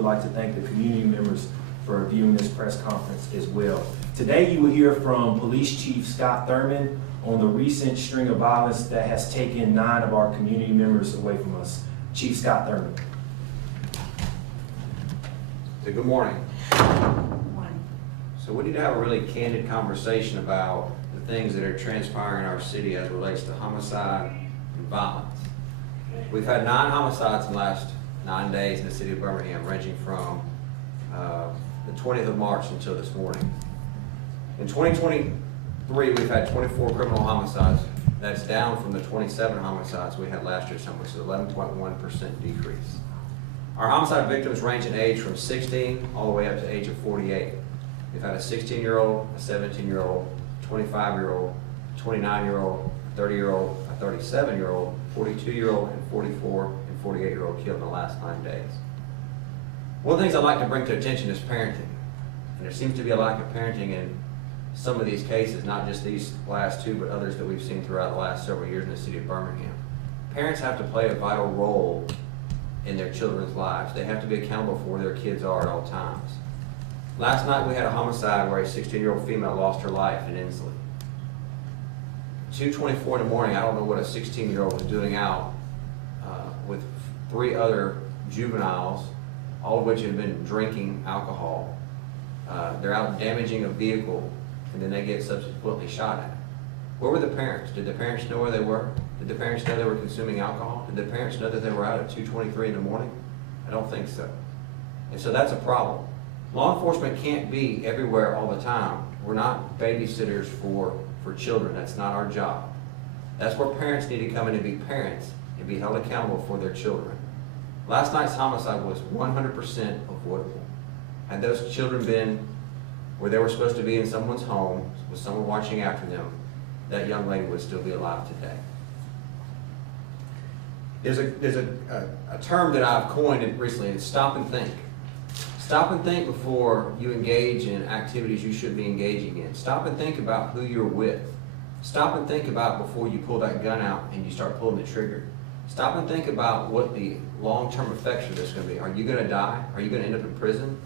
would like to thank the community members for viewing this press conference as well. Today you will hear from Police Chief Scott Thurman on the recent string of violence that has taken 9 of our community members away from us. Chief Scott Thurman. So good morning. So we need to have a really candid conversation about the things that are transpiring in our city as it relates to homicide and violence. We've had 9 homicides in the last 9 days in the city of Birmingham, ranging from the 20th of March until this morning. In 2023, we've had 24 criminal homicides. That's down from the 27 homicides we had last year, which is 11.1% decrease. Our homicide victims range in age from 16 all the way up to the age of 48. We've had a 16-year-old, a 17-year-old, 25-year-old, 29-year-old, a 30-year-old, a 37-year-old, 42-year-old, and 44 and 48-year-old killed in the last 9 days. One of the things I'd like to bring to attention is parenting. And there seems to be a lack of parenting in some of these cases, not just these last 2, but others that we've seen throughout the last several years in the city of Birmingham. Parents have to play a vital role in their children's lives. They have to be accountable for where their kids are at all times. Last night we had a homicide where a 16-year-old female lost her life in Inslee. 2:24 in the morning, I don't know what a 16-year-old was doing out with 3 other juveniles, all of which had been drinking alcohol. They're out damaging a vehicle, and then they get subsequently shot at. Where were the parents? Did the parents know where they were? Did the parents know they were consuming alcohol? Did the parents know that they were out at 2:23 in the morning? I don't think so. And so that's a problem. Law enforcement can't be everywhere all the time. We're not babysitters for children. That's not our job. That's where parents need to come in and be parents and be held accountable for their children. Last night's homicide was 100% avoidable. Had those children been where they were supposed to be in someone's home, with someone watching after them, that young lady would still be alive today. There's a term that I've coined recently, and it's stop and think. Stop and think before you engage in activities you should be engaging in. Stop and think about who you're with. Stop and think about before you pull that gun out and you start pulling the trigger. Stop and think about what the long-term effects of this is going to be. Are you going to die? Are you going to end up in prison?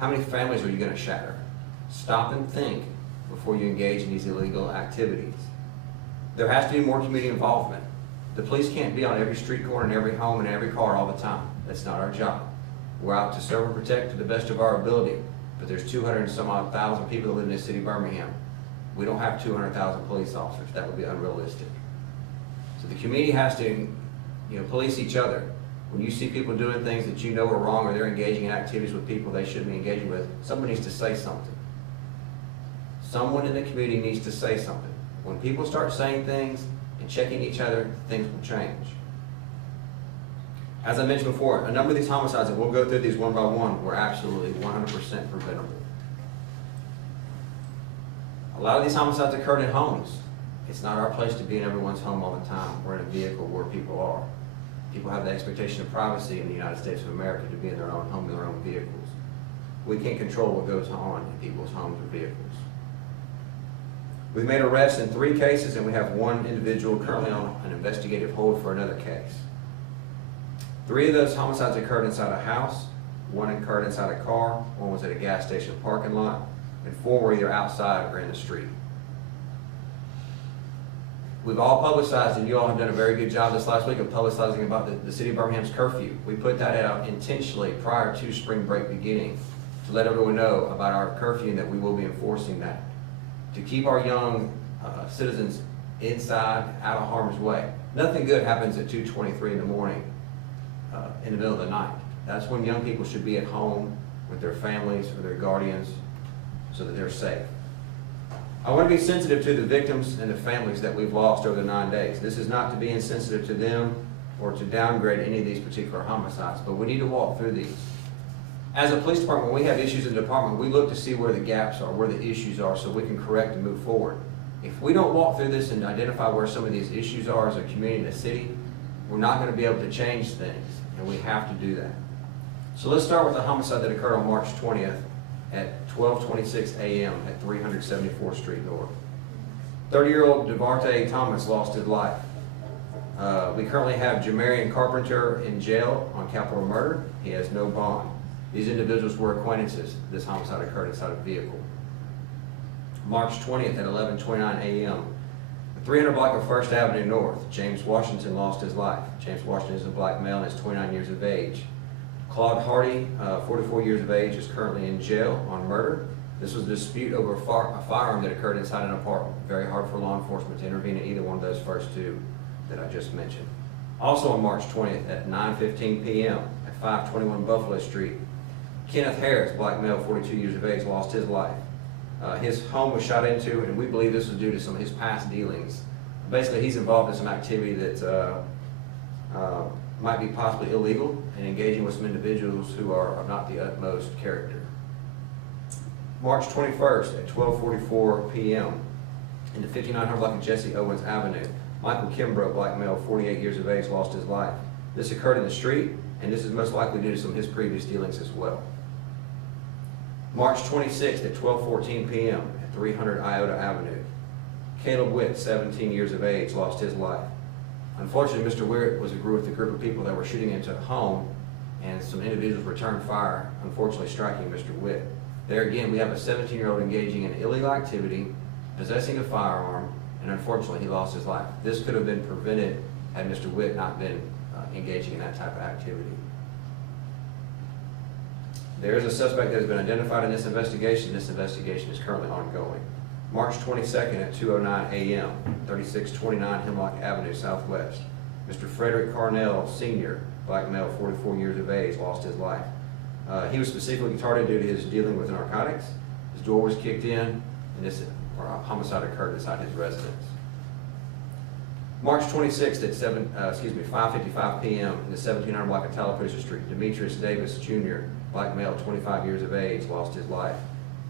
How many families are you going to shatter? Stop and think before you engage in these illegal activities. There has to be more community involvement. The police can't be on every street corner, in every home, and every car all the time. That's not our job. We're out to serve and protect to the best of our ability, but there's 200 and some odd thousand people that live in the city of Birmingham. We don't have 200,000 police officers. That would be unrealistic. So the community has to, police each other. When you see people doing things that you know are wrong, or they're engaging in activities with people they shouldn't be engaging with, someone needs to say something. Someone in the community needs to say something. When people start saying things and checking each other, things will change. As I mentioned before, a number of these homicides, and we'll go through these one by one, were absolutely 100% preventable. A lot of these homicides occurred in homes. It's not our place to be in everyone's home all the time. We're in a vehicle where people are. People have the expectation of privacy in the United States of America to be in their own home, in their own vehicles. We can't control what goes on in people's homes or vehicles. We've made arrests in 3 cases, and we have 1 individual currently on an investigative hold for another case. 3 of those homicides occurred inside a house, 1 occurred inside a car, 1 was at a gas station parking lot, and 4 were either outside or in the street. We've all publicized, and you all have done a very good job this last week of publicizing about the city of Birmingham's curfew. We put that out intentionally prior to spring break beginning to let everyone know about our curfew and that we will be enforcing that, to keep our young citizens inside, out of harm's way. Nothing good happens at 2:23 in the morning in the middle of the night. That's when young people should be at home with their families or their guardians so that they're safe. I want to be sensitive to the victims and the families that we've lost over the 9 days. This is not to be insensitive to them or to downgrade any of these particular homicides, but we need to walk through these. As a police department, when we have issues in the department, we look to see where the gaps are, where the issues are, so we can correct and move forward. If we don't walk through this and identify where some of these issues are as a community and a city, we're not going to be able to change things, and we have to do that. So let's start with the homicide that occurred on March 20th at 12:26 a.m. at 374th Street North. 30-year-old DeVarte Thomas lost his life. We currently have Jamarian Carpenter in jail on capital murder. He has no bond. These individuals were acquaintances. This homicide occurred inside a vehicle. March 20th at 11:29 a.m. 300 block of First Avenue North, James Washington lost his life. James Washington is a black male and is 29 years of age. Claude Hardy, 44 years of age, is currently in jail on murder. This was a dispute over a firearm that occurred inside an apartment. Very hard for law enforcement to intervene in either one of those first two that I just mentioned. Also on March 20th at 9:15 p.m. at 521 Buffalo Street, Kenneth Harris, black male, 42 years of age, lost his life. His home was shot into, and we believe this was due to some of his past dealings. Basically, he's involved in some activity that might be possibly illegal and engaging with some individuals who are of not the utmost character. March 21st at 12:44 p.m. in the 5900 block of Jesse Owens Avenue, Michael Kimbrough, black male, 48 years of age, lost his life. This occurred in the street, and this is most likely due to some of his previous dealings as well. March 26th at 12:14 p.m. at 300 Iota Avenue, Caleb Witt, 17 years of age, lost his life. Unfortunately, Mr. Witt was with a group of people that were shooting into a home, and some individuals returned fire, unfortunately striking Mr. Witt. There again, we have a 17-year-old engaging in illegal activity, possessing a firearm, and unfortunately, he lost his life. This could have been prevented had Mr. Witt not been engaging in that type of activity. There is a suspect that has been identified in this investigation. This investigation is currently ongoing. March 22nd at 2:09 a.m., 3629 Hemlock Avenue Southwest, Mr. Frederick Carnell Sr., black male, 44 years of age, lost his life. He was specifically targeted due to his dealing with narcotics. His door was kicked in, and this homicide occurred inside his residence. March 26th at 5:55 p.m. in the 1700 block of Tallapoosa Street, Demetrius Davis Jr., black male, 25 years of age, lost his life.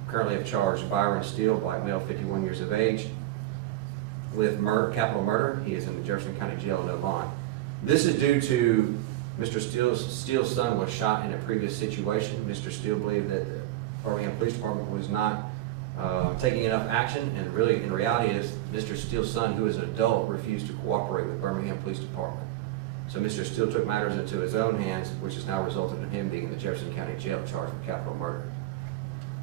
Currently have charged Byron Steele, black male, 51 years of age, with capital murder. He is in the Jefferson County Jail, no bond. This is due to Mr. Steele's son was shot in a previous situation. Mr. Steele believed that the Birmingham Police Department was not taking enough action, and really, in reality, is Mr. Steele's son, who is an adult, refused to cooperate with Birmingham Police Department. So Mr. Steele took matters into his own hands, which has now resulted in him being in the Jefferson County Jail charged with capital murder.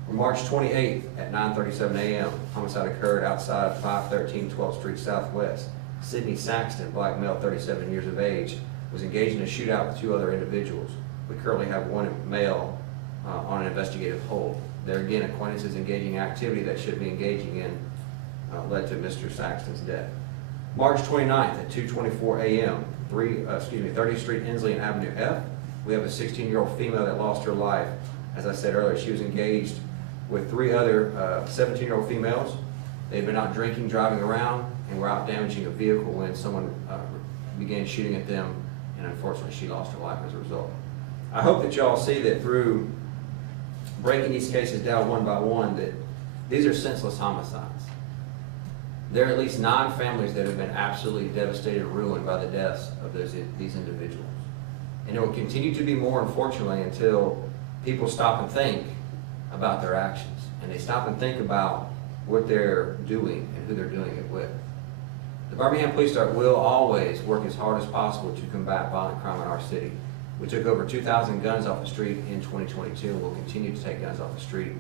On March 28th at 9:37 a.m., homicide occurred outside 513 12th Street Southwest. Sidney Saxton, black male, 37 years of age, was engaged in a shootout with two other individuals. We currently have one male on an investigative hold. There again, acquaintances engaging in activity that should be engaging in led to Mr. Saxton's death. March 29th at 2:24 a.m., 30th Street, Inslee and Avenue F, we have a 16-year-old female that lost her life. As I said earlier, she was engaged with three other 17-year-old females. They had been out drinking, driving around, and were out damaging a vehicle when someone began shooting at them, and unfortunately she lost her life as a result. I hope that y'all see that through breaking these cases down one by one, that these are senseless homicides. There are at least 9 families that have been absolutely devastated, ruined by the deaths of these individuals. And there will continue to be more, unfortunately, until people stop and think about their actions, and they stop and think about what they're doing and who they're doing it with. The Birmingham Police Department will always work as hard as possible to combat violent crime in our city. We took over 2,000 guns off the street in 2022, and we'll continue to take guns off the street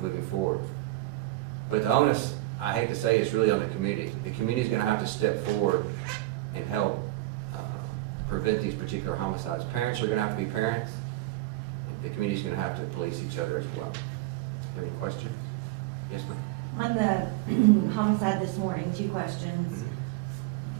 moving forward. But the onus, I hate to say, is really on the community. The community is going to have to step forward and help prevent these particular homicides. Parents are going to have to be parents. The community is going to have to police each other as well. Any questions? Yes, ma'am. On the homicide this morning, 2 questions.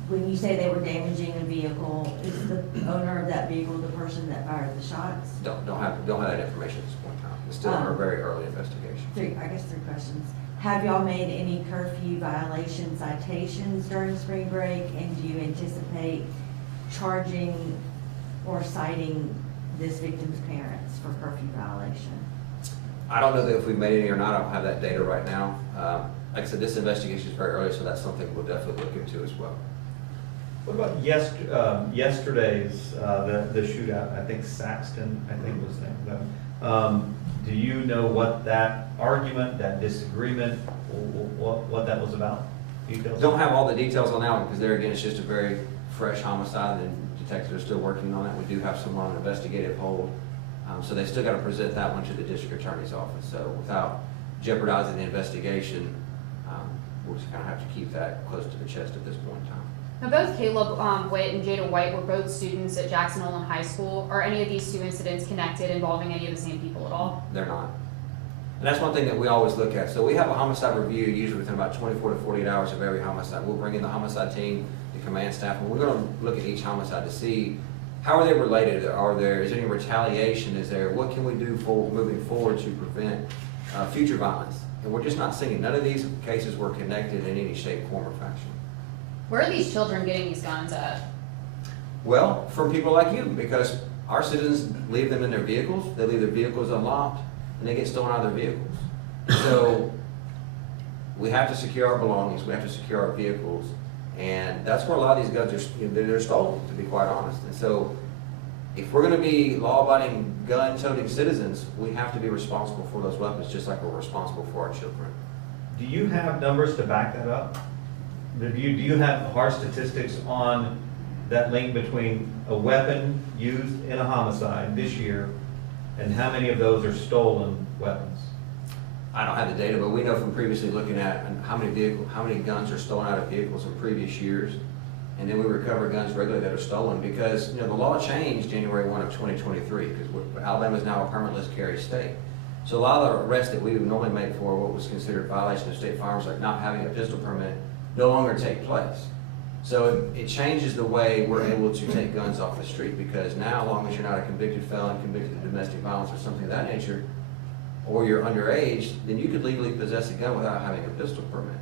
When you say they were damaging a vehicle, is the owner of that vehicle the person that fired the shots? Don't have that information at this point in time. It's still a very early investigation. 3 questions. Have y'all made any curfew violation citations during spring break, and do you anticipate charging or citing this victim's parents for curfew violation? I don't know that if we've made any or not. I don't have that data right now. Like I said, this investigation is very early, so that's something we'll definitely look into as well. What about yesterday's the shootout? I think Saxton, was the name. Do you know what that argument, that disagreement, what that was about? Details? Don't have all the details on that one because there again, it's just a very fresh homicide, then detectives are still working on it. We do have someone on investigative hold. So they still got to present that one to the district attorney's office. So without jeopardizing the investigation, we'll just kind of have to keep that close to the chest at this point in time. Now, both Caleb Witt and Jada White were both students at Jackson Olin High School. Are any of these two incidents connected, involving any of the same people at all? They're not. And that's one thing that we always look at. So we have a homicide review usually within about 24 to 48 hours of every homicide. We'll bring in the homicide team, the command staff, and we're going to look at each homicide to see how are they related. Is there any retaliation? What can we do for moving forward to prevent future violence? And we're just not seeing. None of these cases were connected in any shape, form, or fashion. Where are these children getting these guns at? Well, from people like you, because our citizens leave them in their vehicles. They leave their vehicles unlocked, and they get stolen out of their vehicles. So we have to secure our belongings. We have to secure our vehicles. And that's where a lot of these guns are, they're stolen, to be quite honest. And so if we're going to be law-abiding, gun-toting citizens, we have to be responsible for those weapons, just like we're responsible for our children. Do you have numbers to back that up? Do you have hard statistics on that link between a weapon used in a homicide this year and how many of those are stolen weapons? I don't have the data, but we know from previously looking at how many guns are stolen out of vehicles in previous years, and then we recover guns regularly that are stolen because the law changed January 1 of 2023 because Alabama is now a permitless carry state. So a lot of the arrests that we would normally make for what was considered violation of state firearms, like not having a pistol permit, no longer take place. So it changes the way we're able to take guns off the street because now, as long as you're not a convicted felon, convicted of domestic violence or something of that nature, or you're underage, then you could legally possess a gun without having a pistol permit.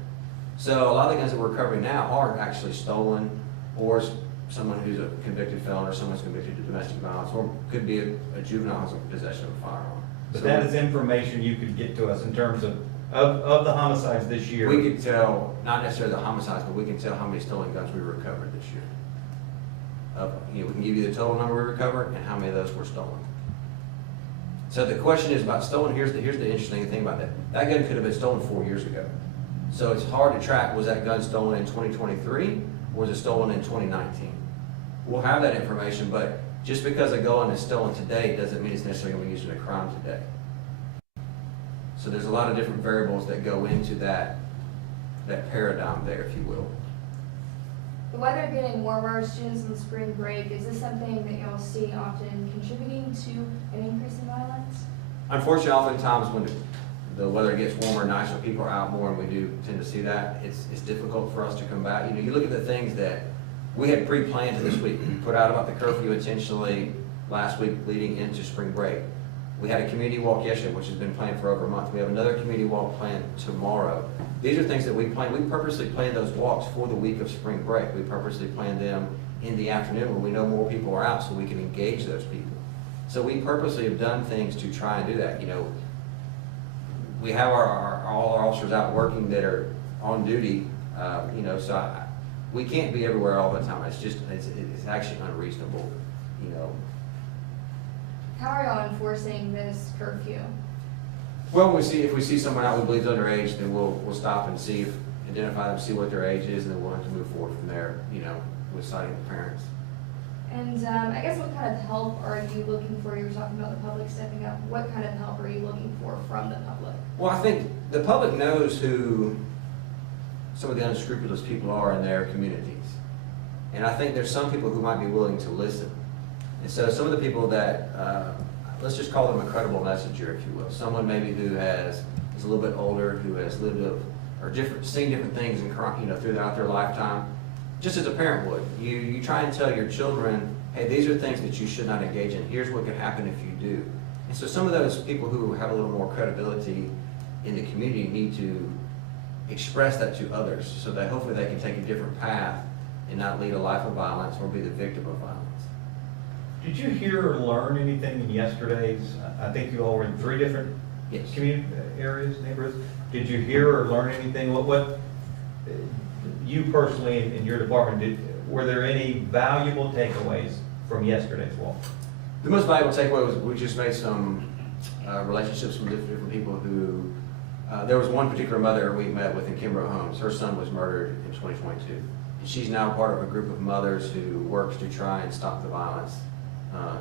So a lot of the guns that we're recovering now are actually stolen, or someone who's a convicted felon or someone's convicted of domestic violence, or could be a juvenile who's in possession of a firearm. But So that is information you could get to us in terms of the homicides this year. we could tell, not necessarily the homicides, but we can tell how many stolen guns we recovered this year. We can give you the total number we recovered and how many of those were stolen. So the question is about stolen. Here's the interesting thing about that. That gun could have been stolen 4 years ago. So it's hard to track, was that gun stolen in 2023 or was it stolen in 2019? We'll have that information, but just because a gun is stolen today doesn't mean it's necessarily going to be used in a crime today. So there's a lot of different variables that go into that paradigm there, if you will. The weather getting warmer, students on spring break, is this something that y'all see often contributing to an increase in violence? Unfortunately, oftentimes when the weather gets warmer, nicer, people are out more, and we do tend to see that. It's difficult for us to combat. You look at the things that we had pre-planned this week. We put out about the curfew intentionally last week leading into spring break. We had a community walk yesterday, which has been planned for over a month. We have another community walk planned tomorrow. These are things that we plan. We purposely planned those walks for the week of spring break. We purposely planned them in the afternoon when we know more people are out so we can engage those people. So we purposely have done things to try and do that. We have all our officers out working that are on duty, so we can't be everywhere all the time. It's actually unreasonable, How are y'all enforcing this curfew? Well, if we see someone out we believe is underage, then we'll stop and identify them, see what their age is, and then we'll have to move forward from there, with citing the parents. And I guess what kind of help are you looking for? You were talking about the public stepping up. What kind of help are you looking for from the public? Well, I think the public knows who some of the unscrupulous people are in their communities. And I think there's some people who might be willing to listen. And so some of the people that, let's just call them a credible messenger, if you will. Someone maybe who is a little bit older, who has lived seen different things throughout their lifetime. Just as a parent would, you try and tell your children, hey, these are things that you should not engage in. Here's what could happen if you do. And so some of those people who have a little more credibility in the community need to express that to others so that hopefully they can take a different path and not lead a life of violence or be the victim of violence. Did you hear or learn anything in yesterday's, I think you all were in 3 different Yes. community areas, neighborhoods? Did you hear or learn anything? What you personally in your department, were there any valuable takeaways from yesterday's walk? The most valuable takeaway was we just made some relationships with different people who, there was one particular mother we met with in Kimbrough Homes. Her son was murdered in 2022. She's now part of a group of mothers who works to try and stop the violence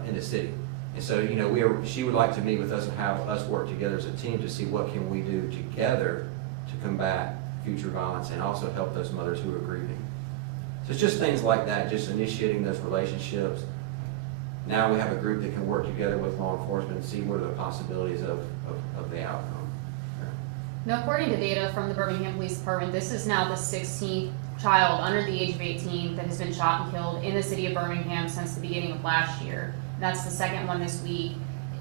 in the city. And so, you know, she would like to meet with us and have us work together as a team to see what can we do together to combat future violence and also help those mothers who are grieving. So it's just things like that, just initiating those relationships. Now we have a group that can work together with law enforcement and see what are the possibilities of the outcome. Now, according to data from the Birmingham Police Department, this is now the 16th child under the age of 18 that has been shot and killed in the city of Birmingham since the beginning of last year. And that's the second one this week.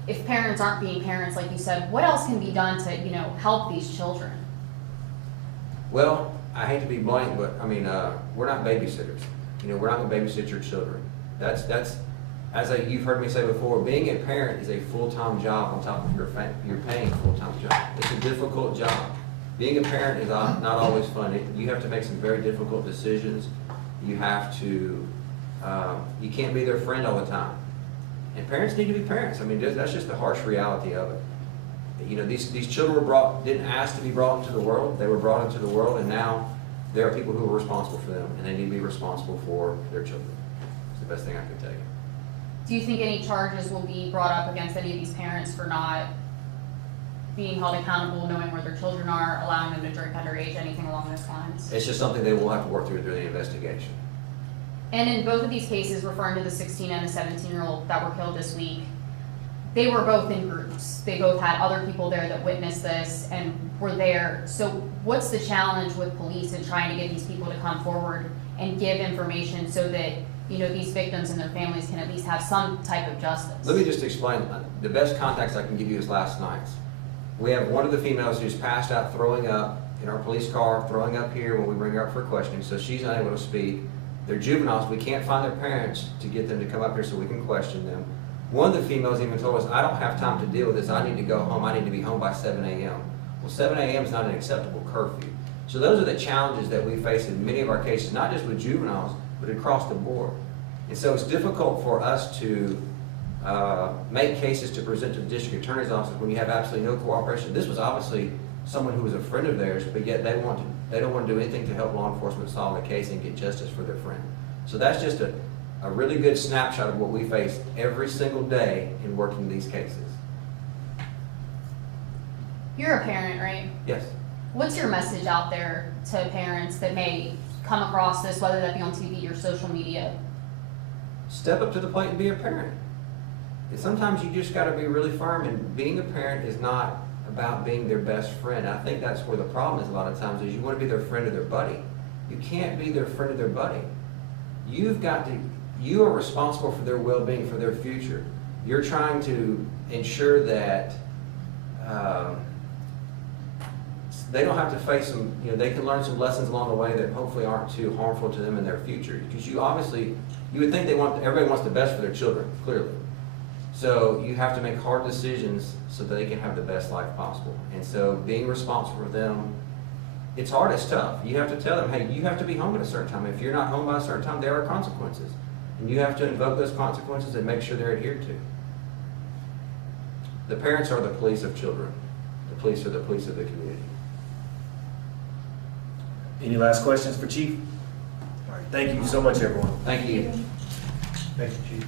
If parents aren't being parents, like you said, what else can be done to, you know, help these children? Well, I hate to be blank, but I mean, we're not babysitters. You know, we're not gonna babysit your children. That's you've heard me say before, being a parent is a full-time job on top of your paying full-time job. It's a difficult job. Being a parent is not always fun. You have to make some very difficult decisions. You have to, you can't be their friend all the time. And parents need to be parents. I mean, that's just the harsh reality of it. You know, these children didn't ask to be brought into the world. They were brought into the world, and now there are people who are responsible for them, and they need to be responsible for their children. It's the best thing I can tell you. Do you think any charges will be brought up against any of these parents for not being held accountable, knowing where their children are, allowing them to drink underage, anything along those lines? It's just something they will have to work through the investigation. And in both of these cases, referring to the 16 and the 17-year-old that were killed this week, they were both in groups. They both had other people there that witnessed this and were there. So what's the challenge with police in trying to get these people to come forward and give information so that, you know, these victims and their families can at least have some type of justice? Let me just explain. The best context I can give you is last night's. We have one of the females who's passed out throwing up in our police car, throwing up here when we bring her up for questioning, so she's unable to speak. They're juveniles. We can't find their parents to get them to come up here so we can question them. One of the females even told us, I don't have time to deal with this. I need to go home. I need to be home by 7 a.m. Well, 7 a.m. is not an acceptable curfew. So those are the challenges that we face in many of our cases, not just with juveniles, but across the board. And so it's difficult for us to make cases to present to the district attorney's office when you have absolutely no cooperation. This was obviously someone who was a friend of theirs, but yet they don't want to do anything to help law enforcement solve the case and get justice for their friend. So that's just a really good snapshot of what we face every single day in working these cases. You're a parent, right? Yes. What's your message out there to parents that may come across this, whether that be on TV or social media? Step up to the plate and be a parent. And sometimes you just got to be really firm, and being a parent is not about being their best friend. I think that's where the problem is a lot of times, is you want to be their friend or their buddy. You can't be their friend or their buddy. You are responsible for their well-being, for their future. You're trying to ensure that they don't have to face some, you know, they can learn some lessons along the way that hopefully aren't too harmful to them in their future. Because you would think everybody wants the best for their children, clearly. So you have to make hard decisions so that they can have the best life possible. And so being responsible for them, it's hard, it's tough. You have to tell them, hey, you have to be home at a certain time. If you're not home by a certain time, there are consequences. And you have to invoke those consequences and make sure they're adhered to. The parents are the police of children. The police are the police of the community. Any last questions for Chief? All right, thank you so much, everyone. Thank you. Thank you, Chief.